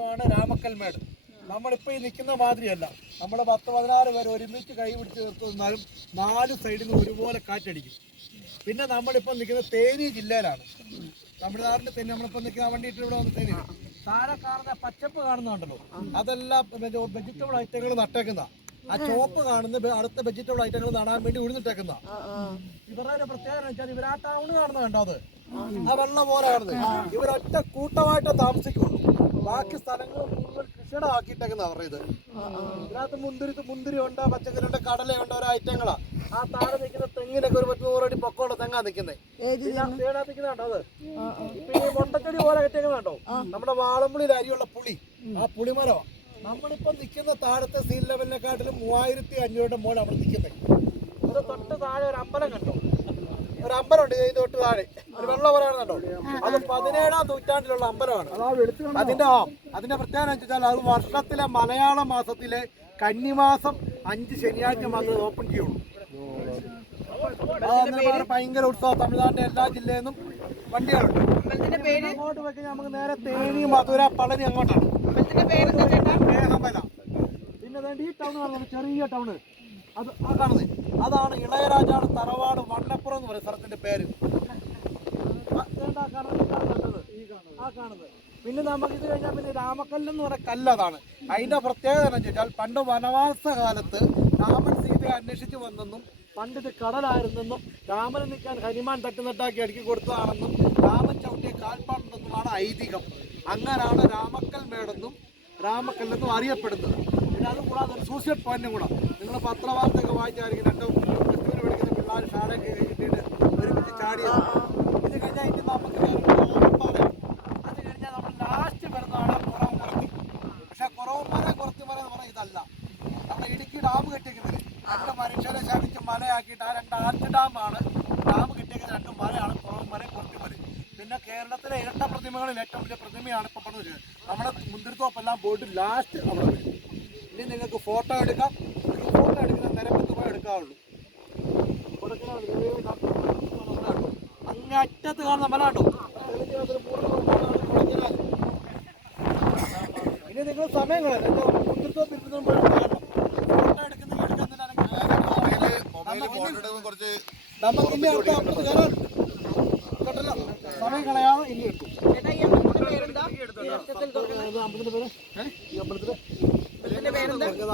സ്ഥലമാണ് രാമക്കൽമേട് നമ്മളിപ്പോ ഈ നിൽക്കുന്ന മാതിരിയല്ല. നമ്മൾ പത്ത് പതിനാറ് പേര് ഒരുമിച്ച് കൈ പിടിച്ച് നിർത്തി നിന്നാലും നാല് സൈഡിൽ നിന്ന് ഒരുപോലെ കാറ്റടിക്കും. പിന്നെ നമ്മളിപ്പോൾ നിൽക്കുന്നത് തേനി ജില്ലയിലാണ്. തമിഴ്നാടിന്റെ തന്നെ നമ്മളിപ്പോൾ നിൽക്കുന്ന വണ്ടിയിട്ട് ഇവിടെ വന്ന് തേനി. താഴെ കാണുന്ന പച്ചപ്പ് കാണുന്നുണ്ടല്ലോ. അതെല്ലാം വെജിറ്റബിൾ ഐറ്റങ്ങൾ നട്ടേക്കുന്ന ആ ചോപ്പ് കാണുന്ന അടുത്ത വെജിറ്റബിൾ ഐറ്റങ്ങൾ നടാൻ വേണ്ടി ഉഴുന്നിട്ടേക്കുന്ന ഇവരുടെ ഒരു പ്രത്യേകത വെച്ചാൽ ഇവർ ആ ടൗണ് കാണുന്നത് കണ്ടോ അത്? ആ വെള്ളം പോലെ കാണുന്നത് ഇവരൊറ്റ കൂട്ടമായിട്ട് താമസിക്കുള്ളൂ. ബാക്കി സ്ഥലങ്ങൾ മുഴുവൻ കൃഷിയുടെ ആക്കിയിട്ടേക്കുന്ന അവരുടെ ഇത് ഇതിനകത്ത് മുന്തിരി മുന്തിരി ഉണ്ട് പച്ചക്കറി ഉണ്ട് കടലയുണ്ട് ഓരോ ഐറ്റങ്ങളാ. ആ താഴെ നിൽക്കുന്ന തെങ്ങിനൊക്കെ ഒരു പത്ത് നൂറടി പൊക്കമുള്ള തെങ്ങാ നിൽക്കുന്നത് നിൽക്കുന്നുണ്ടോ അത്? ഈ മുണ്ടച്ചെടി പോലെ കെട്ടിയേക്കുന്നുണ്ടോ നമ്മുടെ വാളമ്പുള്ളിയിൽ അരിയുള്ള പുളി. ആ പുളിമരം നമ്മളിപ്പോ നിൽക്കുന്ന താഴത്തെ സീൽ ലെവലിനെക്കാട്ടിലും മൂവായിരത്തി അഞ്ഞൂറിന്റെ മോൾ അവിടെ നിൽക്കുന്നത് അത് തൊട്ട് താഴെ ഒരു അമ്പലം കണ്ടോ? ഒരു അമ്പലമുണ്ട് ഇതിന്റെ തൊട്ട് താഴെ. ഒരു വെള്ളം പറയാനുണ്ടോ അത് പതിനേഴാം നൂറ്റാണ്ടിലുള്ള അമ്പലമാണ്. അതിന്റെ ആ അതിന്റെ പ്രത്യേകത വെച്ചാൽ അത് വർഷത്തിലെ മലയാള മാസത്തിലെ കന്നിമാസം അഞ്ച് ശനിയാഴ്ച മാത്രമേ ഓപ്പൺ ചെയ്യുള്ളൂ. ഭയങ്കര ഉത്സവം. തമിഴ്നാട്ടിലെ എല്ലാ ജില്ലയിൽ നിന്നും വണ്ടികളുണ്ട് അങ്ങോട്ട് വെച്ച് നമുക്ക് നേരെ തേനി മധുര പളനി അങ്ങോട്ടാണ്. പിന്നെ ഈ ടൗൺ ചെറിയ ടൗണ്. അത് ആ കാണുന്നത് അതാണ് ഇളയരാജാണ് തറവാട് വണ്ണപ്പുറം എന്ന് പറയുന്ന സ്ഥലത്തിന്റെ പേര്. പിന്നെ നമുക്ക് ഇത് കഴിഞ്ഞാൽ പിന്നെ രാമക്കല്ല് എന്ന് പറയുന്ന കല്ല് അതാണ്. അതിന്റെ പ്രത്യേകത എന്ന് വെച്ചാൽ പണ്ട് വനവാസ കാലത്ത് രാമൻ സീതയെ അന്വേഷിച്ചു വന്നെന്നും പണ്ട് ഇത് കടലായിരുന്നെന്നും രാമന് നിൽക്കാൻ ഹനുമാൻ തട്ടുനട്ടാക്കി അടുക്കി കൊടുത്തതാണെന്നും രാമൻ ചവിട്ടിയ കാൽപ്പാടുണ്ടെന്നുമാണ് ഐതിഹ്യം. അങ്ങനാണ് രാമക്കൽ മേടെന്നും രാമക്കല്ലെന്നും അറിയപ്പെടുന്നത്. പിന്നെ അത് കൂടാതെ ഒരു സൂസൈഡ് പോയിന്റും കൂടെ. നിങ്ങൾ പത്രവാർത്തയൊക്കെ വായിച്ചായിരിക്കും. രണ്ടും പ്ലസ് പഠിക്കുന്ന പിള്ളേർ ഷാടൊക്കെ കിട്ടിയിട്ട് ഒരുമിച്ച് ചാടിയത് ഇത് കഴിഞ്ഞാൽ ഇനി നമുക്ക് അത് കഴിഞ്ഞാൽ നമ്മൾ ലാസ്റ്റ് വരുന്നതാണ് കുറവ് കുറത്തി പക്ഷെ കുറവ് മല കുറത്തി മല എന്ന് പറഞ്ഞാൽ ഇതല്ല. നമ്മുടെ ഇടുക്കി ഡാം കെട്ടിക്കുന്നത്. രണ്ട് മനുഷ്യരെ ശമിച്ച് മലയാക്കിയിട്ട് ആ രണ്ട് ആർച്ച് ഡാമാണ് ഡാം കെട്ടിക്കുന്ന രണ്ട് മലയാണ് കുറവ് മല കുറത്തി മല. പിന്നെ കേരളത്തിലെ ഇരട്ട പ്രതിമകളിൽ ഏറ്റവും വലിയ പ്രതിമയാണ് ഇപ്പൊ പറഞ്ഞത്. നമ്മുടെ മുന്തിരിത്തോപ്പെല്ലാം പോയിട്ട് ലാസ്റ്റ് അവിടെ വരും. ഇനി നിങ്ങൾക്ക് ഫോട്ടോ എടുക്കാം. ഫോട്ടോ എടുക്കുന്ന നിരപ്പത്ത് പോയി എടുക്കാവുള്ളൂ. അങ്ങ് അറ്റത്ത് കാണുന്ന മല ഉണ്ടോ ഇനി നിങ്ങൾ സമയം കളയാം ഫോട്ടോ എടുക്കുന്ന നമുക്ക് ഇനി അടുത്ത അമ്പലത്തിൽ കയറാനുണ്ട് കേട്ടല്ലോ? സമയം കളയാതെ ഇനി എടുക്കും. ഇത് അമ്പലത്തിന്റെ പേര് ഏ? ഈ അമ്പലത്തിന്റെ